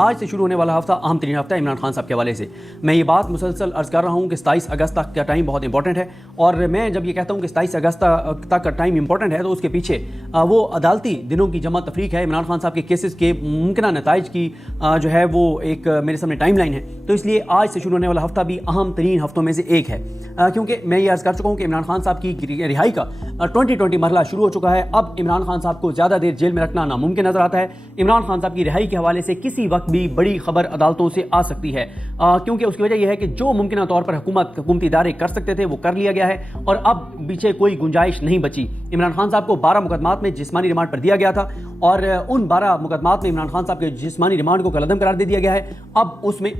आज से शुरू होने वाला हफ्ता अहम तरीन हफ्ता है इमरान खान साहब के हवाले से। मैं ये बात मुसलसल अर्ज़ कर रहा हूँ कि 27 अगस्त तक का टाइम बहुत इंपॉर्टेंट है, और मैं जब ये कहता हूँ कि 27 अगस्त तक का टाइम इंपॉर्टेंट है तो उसके पीछे वो अदालती दिनों की जमा तफरीक है। इमरान खान साहब के केसेस के मुमकिन नताइज की जो है वो एक मेरे सामने टाइम लाइन है। तो इसलिए आज से शुरू होने वाला हफ्ता भी अहम तरीन हफ्तों में से एक है, क्योंकि मैं ये अर्ज़ कर चुका हूँ कि इमरान खान साहब की रिहाई का 2020 मरहला शुरू हो चुका है। अब इमरान खान साहब को ज़्यादा देर जेल में रखना नामुमकिन नजर आता है। इमरान खान साहब की रिहाई के हवाले से किसी वक्त भी बड़ी खबर अदालतों से आ सकती है, क्योंकि उसकी वजह यह है कि जो मुमकिन तौर पर हुकूमती इदारे कर सकते थे वो कर लिया गया है और अब पीछे कोई गुंजाइश नहीं बची। इमरान खान साहब को 12 मुकदमात में जिस्मानी रिमांड पर दिया गया था और उन 12 मुकदमात में इमरान खान साहब के जिस्मानी रिमांड को कलअदम करार दे दिया गया है। अब उसमें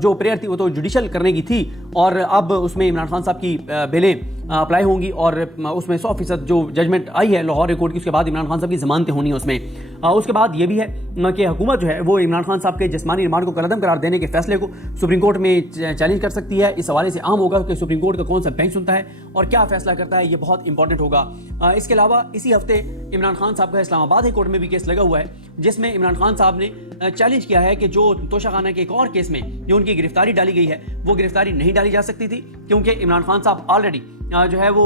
जो प्रेयर थी वो तो जुडिशल करने की थी और अब उसमें इमरान खान साहब की बेलें अप्लाई होंगी और उसमें 100% जो जजमेंट आई है लाहौर कोर्ट की, उसके बाद इमरान खान साहब की जमानतें होनी है उसमें। उसके बाद ये भी है कि हुकूमत जो है वो इमरान खान साहब के जिस्मानी रिमांड को कलअदम करार देने के फैसले को सुप्रीम कोर्ट में चैलेंज कर सकती है। इस हवाले से अहम होगा कि सुप्रीम कोर्ट का कौन सा बेंच सुनता है और क्या फैसला करता है, ये बहुत इंपॉर्टेंट होगा। इसके अलावा इसी हफ्ते इमरान खान साहब का इस्लामाबाद हाई कोर्ट में भी केस लगा हुआ है, जिसमें इमरान खान साहब ने चैलेंज किया है कि जो तोशाखाना के एक और केस में जो उनकी गिरफ्तारी डाली गई है वो गिरफ्तारी नहीं डाली जा सकती थी, क्योंकि इमरान खान साहब ऑलरेडी जो है वो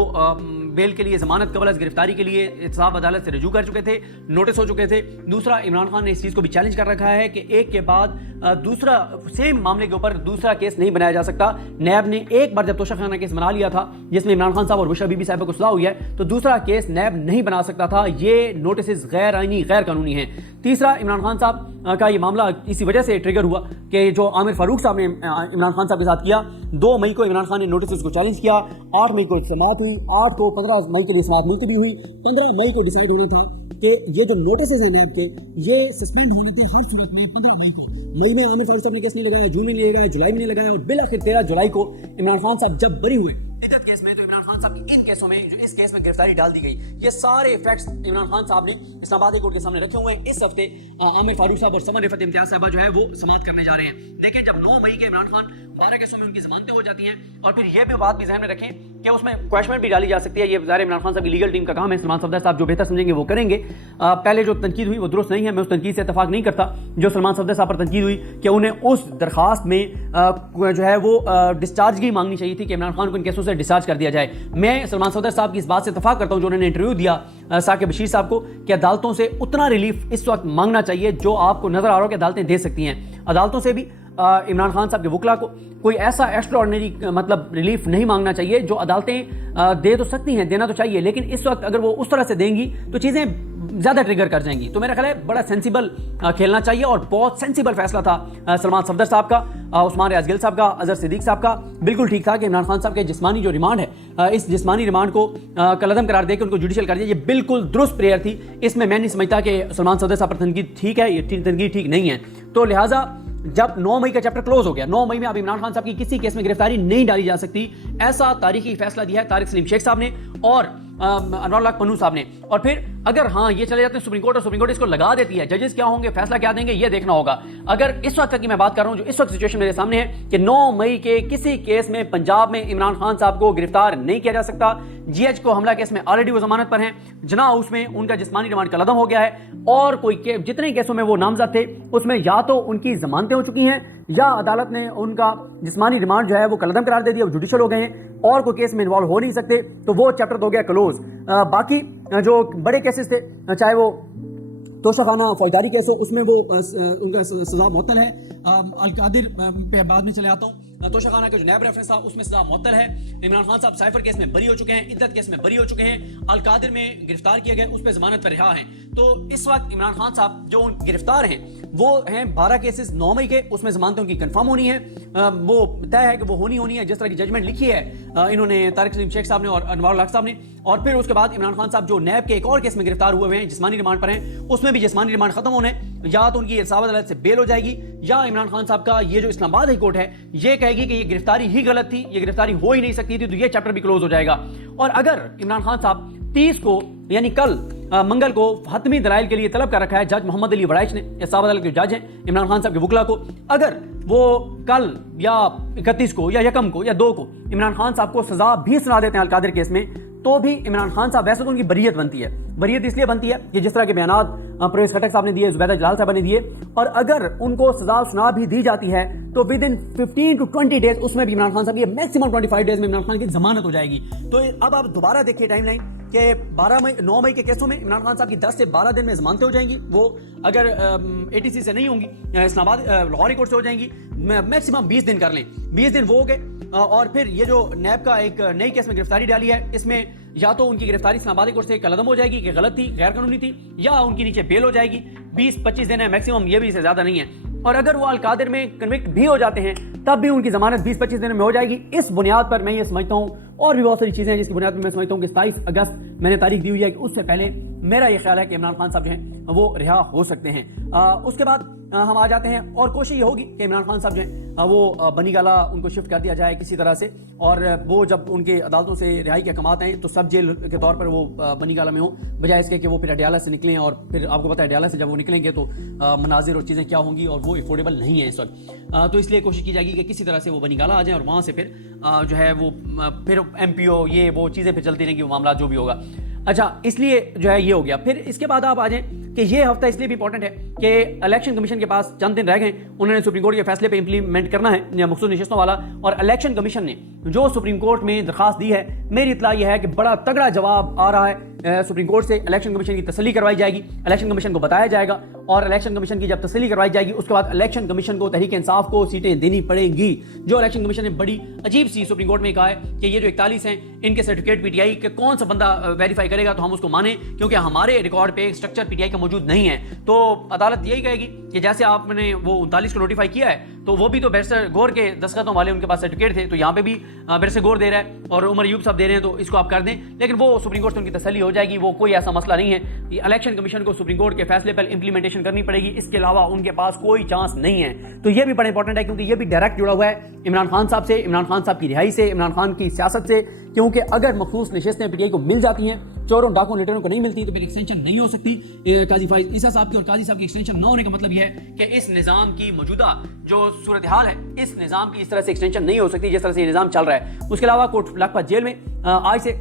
बेल के लिए जमानत कबल अज़ गिरफ्तारी के लिए इंसाफ अदालत से रजू कर चुके थे, नोटिस हो चुके थे। दूसरा, इमरान खान ने इस चीज़ को भी चैलेंज कर रखा है कि एक के बाद दूसरा सेम मामले के ऊपर दूसरा केस नहीं बनाया जा सकता। नैब ने एक बार जब तोशाखाना केस बना लिया था जिसमें इमरान खान साहब और बुशरा बीबी साहिबा को सजा हुई है, तो दूसरा केस नैब नहीं बना सकता था। ये नोटिस गैर आईनी गैर कानूनी है। तीसरा, इमरान खान साहब का ये मामला इसी वजह से ट्रिगर हुआ कि जो आमिर फारूक साहब ने इमरान खान साहब के साथ किया, 2 मई को इमरान खान ने नोटिस को चैलेंज किया, 8 मई को समाअत हुई, 8 को 15 मई के लिए समाअत मुलतवी हुई, 15 मई को डिसाइड होना था कि ये जो नोटिस हैं नैब के ये सस्पेंड होने थे हर सूरत में 15 मई को। मई में आमिर फारूक साहब ने केस नहीं लगाया, जून में नहीं लगाया, जुलाई में नहीं लगाया और बिल आखिर 13 जुलाई को इमरान खान साहब जब बरी हुए इद्दत केस में, तो इमरान खान साहब की इन केसों में जो इस केस में गिरफ्तारी डाल दी गई, ये सारे फैक्ट्स इमरान खान साहब ने इस्लामाबाद कोर्ट के सामने रखे हुए हैं। इस हफ्ते आमिर फारूक साहब और समर रिफत इम्तियाज साहब जो है वो समाअत करने जा रहे हैं। देखिए, जब 9 मई के इमरान खान 12 केसों में उनकी जमानतें हो जाती हैं और फिर ये भी बात भी ज़हन में रखें कि उसमें क्वेश्चन भी डाली जा सकती है। ये ज़ाहिर इमरान खान साहब की लीगल टीम का काम है, सलमान सफदर साहब जो बेहतर समझेंगे वो करेंगे। पहले जो तनकीद हुई वो दुरुस्त नहीं है, मैं उस तनकीद से इतफाक नहीं करता जो सलमान सफदर साहब पर तनकीद हुई कि उन्हें उस दरखास्त में जो है वो डिस्चार्ज की मांगनी चाहिए थी कि इमरान खान को इन केसों से डिस्चार्ज कर दिया जाए। मैं सलमान सफदर साहब की इस बात से इतफाक करता हूँ जो उन्होंने इंटरव्यू दिया साकिब बशीर साहब को कि अदालतों से उतना रिलीफ इस वक्त मांगना चाहिए जो आपको नजर आ रहा हो कि अदालतें दे सकती हैं। अदालतों से भी इमरान खान साहब के वकला को कोई ऐसा एक्स्ट्राऑर्डिनरी मतलब रिलीफ नहीं मांगना चाहिए जो अदालतें दे तो सकती हैं, देना तो चाहिए, लेकिन इस वक्त अगर वो उस तरह से देंगी तो चीज़ें ज़्यादा ट्रिगर कर जाएंगी। तो मेरा ख्याल है बड़ा सेंसिबल खेलना चाहिए और बहुत सेंसिबल फैसला था सलमान सफदर साहब का, उस्मान रियाज गिल साहब का, अजहर सिद्दीक साहब का। बिल्कुल ठीक था कि इमरान खान साहब के जिस्मानी जो रिमांड है इस जिस्मानी रिमांड को कलअदम करार देकर उनको जुडिशल कर दिया, ये बिल्कुल दुरुस्त प्रेयर थी। इसमें मैं नहीं समझता कि सलमान सफदर साहब पर तनकीद ठीक है, ये तनकीद ठीक नहीं है। तो लिहाजा जब 9 मई का चैप्टर क्लोज हो गया, 9 मई में अब इमरान खान साहब की किसी केस में गिरफ्तारी नहीं डाली जा सकती, ऐसा तारीखी फैसला दिया है तारिक सलीम शेख साहब ने और अनवर पन्नू साहब ने। और फिर अगर हाँ ये चले जाते हैं सुप्रीम कोर्ट और सुप्रीम कोर्ट इसको लगा देती है, जजेस क्या होंगे, फैसला क्या देंगे, ये देखना होगा। अगर इस वक्त की मैं बात कर रहा हूं, जो इस वक्त सिचुएशन मेरे सामने है कि 9 मई के किसी केस में पंजाब में इमरान खान साहब को गिरफ्तार नहीं किया जा सकता। जीएच को हमला केस में ऑलरेडी वो जमानत पर हैं, जना हाउस में उनका जिस्मानी रिमांड कलअदम हो गया है और कोई जितने केसों में वो नामजद थे उसमें या तो उनकी जमानतें हो चुकी हैं या अदालत ने उनका जिस्मानी रिमांड जो है वो कलअदम करार दे दिया, वो जुडिशल हो गए हैं और कोई केस में इन्वॉल्व हो नहीं सकते, तो वो चैप्टर तो हो गया क्लोज। बाकी जो बड़े केसेस थे, चाहे वो तोशाखाना फौजदारी केस हो, उसमें वो उनका सजा मुअत्तल है। अलकादिर पे बाद में चले आता हूँ। तोशाखाना का जो नैब रेफरेंस था उसमें सजा मुअत्तल है। इमरान खान साहब साइफर केस में बरी हो चुके हैं, इद्दत केस में बरी हो चुके हैं, अलकादिर में गिरफ्तार किए गए, उस पर जमानत पर रिहा हैं। तो इस वक्त इमरान खान साहब जो गिरफ्तार हैं वो हैं 12 केसेस 9 मई के, उसमें जमानतें उनकी कंफर्म होनी है, वो तय है कि वो होनी है जिस तरह की जजमेंट लिखी है इन्होंने तारिक सलीम शेख साहब ने और अनवर साहब ने। और फिर उसके बाद इमरान खान साहब जो नैब के एक और केस में गिरफ्तार हुए हैं, जिस्मानी रिमांड पर हैं, उसमें भी जिस्मानी रिमांड खत्म होने, या तो उनकी इंसाफ अदालत से बेल हो जाएगी या इमरान खान साहब का ये जो इस्लामाबाद हाई कोर्ट है ये कहेगी कि ये गिरफ्तारी ही गलत थी, ये गिरफ्तारी हो ही नहीं सकती थी, तो ये चैप्टर भी क्लोज हो जाएगा। और अगर इमरान खान साहब 30 को यानी कल मंगल को हतमी दलाइल के लिए तलब कर रखा है जज मोहम्मद अली वड़ाइच ने, इंसाफ अदालत के जज हैं इमरान खान साहब के वकला को, अगर वो कल या 31 को या यकम को या 2 को इमरान खान साहब को सजा भी सुना देते हैं अलकादिर केस में, तो भी इमरान खान साहब, वैसे तो उनकी बरीयत बनती है, बरीयत इसलिए बनती है कि जिस तरह के बयानात परवेज खटक साहब ने दिए, जुबैदा जलाल साहब ने दिए, और अगर उनको सजा सुना भी दी जाती है तो विद इन 15 to 20 डेज उसमें भी इमरान खान साहब की, मैक्सिमम 25 डेज में इमरान खान की जमानत हो जाएगी। तो अब आप दोबारा देखिए टाइमलाइन कि 9 मई के केसों में इमरान खान साहब की 10 से 12 दिन में जमानतें हो जाएंगी। वो अगर ATC से नहीं होंगी, इस्लामाबाद लाहौरी कोर्ट से हो जाएंगी, मैक्सिमम 20 दिन कर लें, 20 दिन वो हो गए। और फिर ये जो नैब का एक नई केस में गिरफ्तारी डाली है, इसमें या तो उनकी गिरफ्तारी इस्लामाबादी कोर्ट से कलअदम हो जाएगी कि गलत थी, गैर कानूनी थी, या उनकी नीचे बेल हो जाएगी। 20-25 दिन है मैक्सिमम, ये भी इससे ज्यादा नहीं है। और अगर वो अल-कादिर में कन्विक्ट भी हो जाते हैं तब भी उनकी जमानत 20-25 दिन में हो जाएगी। इस बुनियाद पर मैं ये समझता हूँ, और भी बहुत सारी चीजें हैं जिसकी बुनियाद पर मैं समझता हूँ कि 27 अगस्त मैंने तारीख दी हुई है कि उससे पहले मेरा ये ख्याल है कि इमरान खान साहब जो हैं वो रिहा हो सकते हैं। उसके बाद हम आ जाते हैं, और कोशिश ये होगी कि इमरान खान साहब जो हैं वो बनीगाला उनको शिफ्ट कर दिया जाए किसी तरह से, और वो जब उनके अदालतों से रिहाई के अहकामात हैं तो सब जेल के तौर पर वो बनीगाला में हो, बजाय इसके कि वो फिर अडयाला से निकलें। और फिर आपको पता है अडयाला से जब वो निकलेंगे तो मनाजिर और चीज़ें क्या होंगी, और वो अफोर्डेबल नहीं है इस वक्त। तो इसलिए कोशिश की जाएगी कि किसी तरह से वो बनीगाला आ जाए, और वहाँ से फिर जो है वो फिर MPO ये वो चीज़ें फिर चलती रहेंगी, वो मामला जो भी होगा। अच्छा, इसलिए जो है ये हो गया। फिर इसके बाद आप आ जाएं कि ये हफ्ता इसलिए भी इंपॉर्टेंट है कि इलेक्शन कमीशन के पास चंद दिन रह गए, उन्होंने सुप्रीम कोर्ट के फैसले पे इंप्लीमेंट करना है मखसूस नशिस्तों वाला। और इलेक्शन कमीशन ने जो सुप्रीम कोर्ट में दरखास्त दी है, मेरी इत्तला यह है कि बड़ा तगड़ा जवाब आ रहा है सुप्रीम कोर्ट से। इलेक्शन कमीशन की तसल्ली करवाई जाएगी, इलेक्शन कमीशन को बताया जाएगा, और इलेक्शन कमीशन की जब तसल्ली करवाई जाएगी उसके बाद इलेक्शन कमीशन को तहरीक इंसाफ को सीटें देनी पड़ेंगी। जो इलेक्शन कमीशन ने बड़ी अजीब सी सुप्रीम कोर्ट में कहा है कि ये जो 41 हैं इनके सर्टिफिकेट PTI के कौन सा बंदा वेरीफाई करेगा तो हम उसको माने, क्योंकि हमारे रिकॉर्ड पे स्ट्रक्चर PTI का मौजूद नहीं है। तो अदालत यही कहेगी कि जैसे आपने वो 39 को नोटिफाई किया है तो वो भी तो बैरिस्टर गौर के दस्तखतों वाले उनके पास सर्टिफिकेट थे, तो यहाँ पे भी बैरिस्टर गौर दे रहा है और उमर अयूब साहब दे रहे हैं, तो इसको आप कर दें। लेकिन वो सुप्रीम कोर्ट से उनकी तसल्ली हो जाएगी, वो कोई ऐसा मसला नहीं है। इलेक्शन कमीशन को सुप्रीम कोर्ट के फैसले पर इंप्लीमेंटेशन करनी पड़ेगी, इसके अलावा उनके पास कोई चांस नहीं है। तो ये भी बड़ा इंपॉर्टेंट है, क्योंकि ये भी डायरेक्ट जुड़ा हुआ है इमरान खान साहब से, इमरान खान साहब की रिहाई से, इमरान खान की सियासत से। क्योंकि अगर मखसूस नशिस्तें PTI को मिल जाती हैं, चोरों डाकों लिटरों को नहीं मिलती, तो फिर एक्सटेंशन नहीं हो सकती काजी फाइज ईसा साहब की। और काजी साहब की एक्सटेंशन ना होने का मतलब यह है कि इस निज़ाम की मौजूदा जो सूरत हाल है, इस निज़ाम की इस तरह से एक्सटेंशन नहीं हो सकती जिस तरह से ये निज़ाम चल रहा है। उसके अलावा कोट लखपत जेल में आज से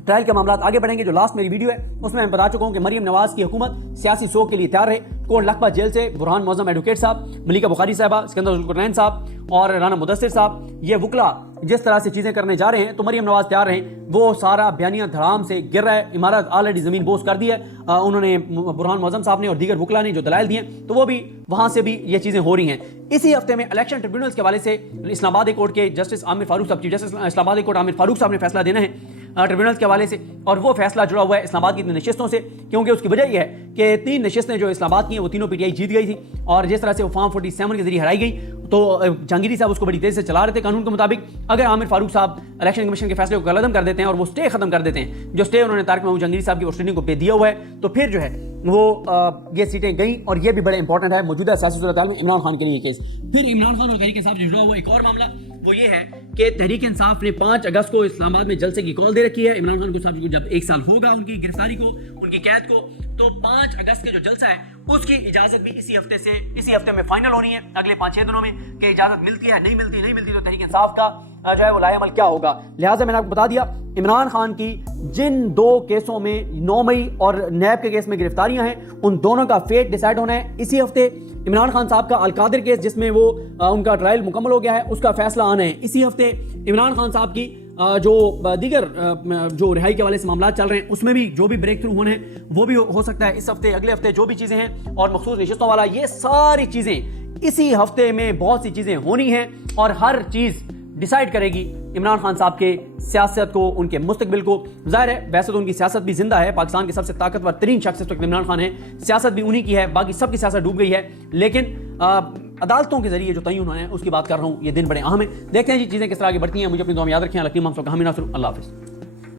ट्रायल के मामला आगे बढ़ेंगे। जो लास्ट मेरी वीडियो है उसमें मैं बता चुका हूं कि मरियम नवाज की हुकूमत सियासी सोख के लिए तैयार है। कोट लखपत जेल से बुरहान मौजम एडवोकेट साहब, मलिका बुखारी साहबा, सिकंदर जुल्करनैन साहब और राना मुदस्सिर साहब, ये वकला जिस तरह से चीजें करने जा रहे हैं, तो मरियम नवाज तैयार रहें। वो सारा बयानिया धड़ाम से गिर रहा है, इमारत ऑलरेडी जमीन बोस कर दी है उन्होंने, बुरहान मौजम साहब ने और दीगर वकला ने जो दलाइल दिए, तो वो भी वहां से भी ये चीजें हो रही हैं। इसी हफ्ते में इलेक्शन ट्रिब्यूनल्स के हवाले से इस्लामाबाद कोर्ट के जस्टिस आमिर फारूक साहब, chief justice Islamabad court Aamir Farooq साहब ने फैसला देना है ट्रिब्यूनल्स के हवाले से, और वो फैसला जुड़ा हुआ है इस्लामाबाद की नशिस्तों से। क्योंकि उसकी वजह यह है कि 3 नशिस्तें जो इस्लामाबाद की हैं वो तीनों PTI जीत गई थी, और जिस तरह से वो फॉर्म 47 के जरिए हराई गई, तो जहांगीरी साहब उसको बड़ी तेज से चला रहे थे कानून के मुताबिक। अगर आमिर फारूक साहब इलेक्शन कमीशन के फैसले को कलअदम कर देते हैं और वो स्टे खत्म कर देते हैं, जो स्टे उन्होंने तारिक महमूद जहांगीरी साहब की प्रोसीडिंग को पे दिया हुआ है, तो फिर जो है वो ये सीटें गई। और ये भी बड़े इंपॉर्टेंट है मौजूदा सियासी सूरत हाल में इमरान खान के लिए केस। फिर इमरान खान और तहरीक इंसाफ से जुड़ा हुआ एक और मामला वो ये है कि तहरीक इंसाफ ने 5 अगस्त को इस्लामाबाद में जलसे की कॉल दे रखी है इमरान खान को साहब को। जब 1 साल होगा उनकी गिरफ्तारी को, उनकी कैद को, तो 5 अगस्त के जो जलसा है उसकी इजाजत भी इसी हफ्ते में फाइनल होनी है, अगले 5-6 दिनों में, कि इजाजत मिलती है नहीं मिलती तो तहरीक इंसाफ का जो है वो लाएअमल क्या होगा। लिहाजा मैंने आपको बता दिया इमरान खान की जिन 2 केसों में 9 मई और नैब के केस में गिरफ्तारियां हैं, उन दोनों का फेट डिसाइड होना है इसी हफ्ते। इमरान खान साहब का अल-कादिर केस जिसमें वो उनका ट्रायल मुकम्मल हो गया है, उसका फैसला आना है इसी हफ्ते। इमरान खान साहब की जो दीगर जो रिहाई के वाले से मामला चल रहे हैं उसमें भी जो भी ब्रेक थ्रू होने हैं वो भी हो सकता है इस हफ्ते, अगले हफ्ते जो भी चीजें हैं, और मखसूस नशिस्तों वाला, ये सारी चीजें इसी हफ्ते में बहुत सी चीजें होनी हैं, और हर चीज डिसाइड करेगी इमरान खान साहब के सियासत को, उनके मुस्तकबिल को। जाहिर है वैसे तो उनकी सियासत भी जिंदा है, पाकिस्तान के सबसे ताकतवर तरीन शख्स इस वक्त इमरान खान है, सियासत भी उन्हीं की है, बाकी सबकी सियासत डूब गई है। लेकिन अदालतों के जरिए जो तयन होना है उसकी बात कर रहा हूँ, ये दिन बड़े अहम है। देखते हैं जी चीजें किस तरह आगे बढ़ती हैं। मुझे अपनी दुआ में याद रखें। अल्लाह हम सब कहां अल्लाह हाफिज़।